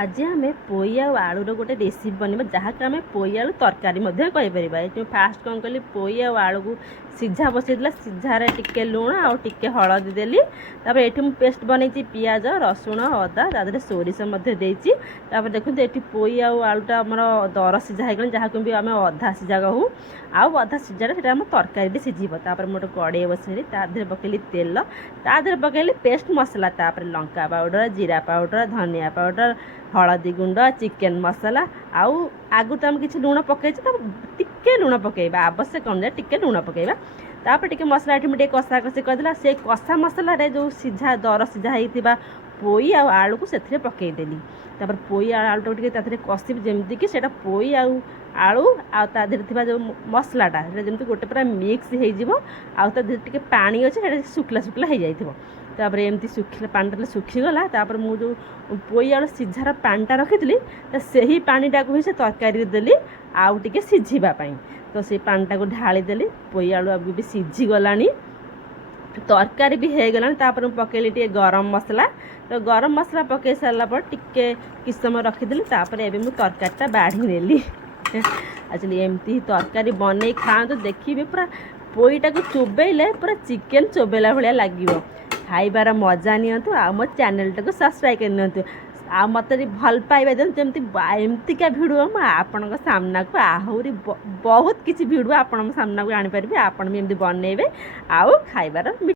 आज आम पोई आलूर गोटे रेसिपी बनवा जहाँ आम पोई आलू तरकारी कहीपर। ये फास्ट कौन कली पोई आलू को सीझा बसई सीझार टिके लुण आ टिके हलदी देली। ये पेस्ट बनई पियाज रसुण अदा तादे सोरिष देखो ये पोई आलूटा आमर दर सीझा हो जहाँ भी आम अधा सीझा कहूँ आउ अधा सीझाटा से तरकारी सीझब। मोटे कड़े बसैली तादे पकईली तेल तादे पकईली पेस्ट मसला लंका पाउडर जीरा पाउडर धनिया पाउडर हलदी गुंड चिकेन मसला आउ आगु तो आम कि लुण पकई टिके लुण पकईबा आवश्यक अनुसार टिके लुण पकईबा। तापर टिके मसला ये कषा कषि करदेला से कषा मसला जो सीझा दर सीझा होता पोई आलू को से पकईदेली। तापर पोई आलू टे कषि जमीक कि पोई आलू आधे जो मसलाटा जमी गोटे पूरा मिक्स हो पानी अच्छे शुखला शुखला हो जाए। तापर एमती शुखला पानी शुखीगला तापर मुझे पोई आलू सीझार पानीटा रखी से ही पानीटा को ही से तरकारी देली आउ टे सीझापी। तो से पानीटा को ढाली देली पोई आलू अब भी सीझीगला तरकारी भी हो गलानी। तापर पकईली टे गरम मसला तो गरम मसला पकई सारा पर टिके किस समय रखीदेली। तापर एबे मु तरकारीटा बाढ़ी नेली। एक्चुअली एमती ही तरकारी बनई खाते देखिए पूरा पोईटा को चोबेले पूरा चिकेन चोबेला भाया लगे। खाइबार मजा नियंतु आ मो चैनल टाको सब्सक्राइब करनियंतु आ मत भल पाइबा दियंतु जमती एमतीका भिडियो मु आपन सामना को आहरी बहुत किसी भिडियो आपन सामना को आनी परिबे। आपन भी एमती बनइबे आउ खाइबार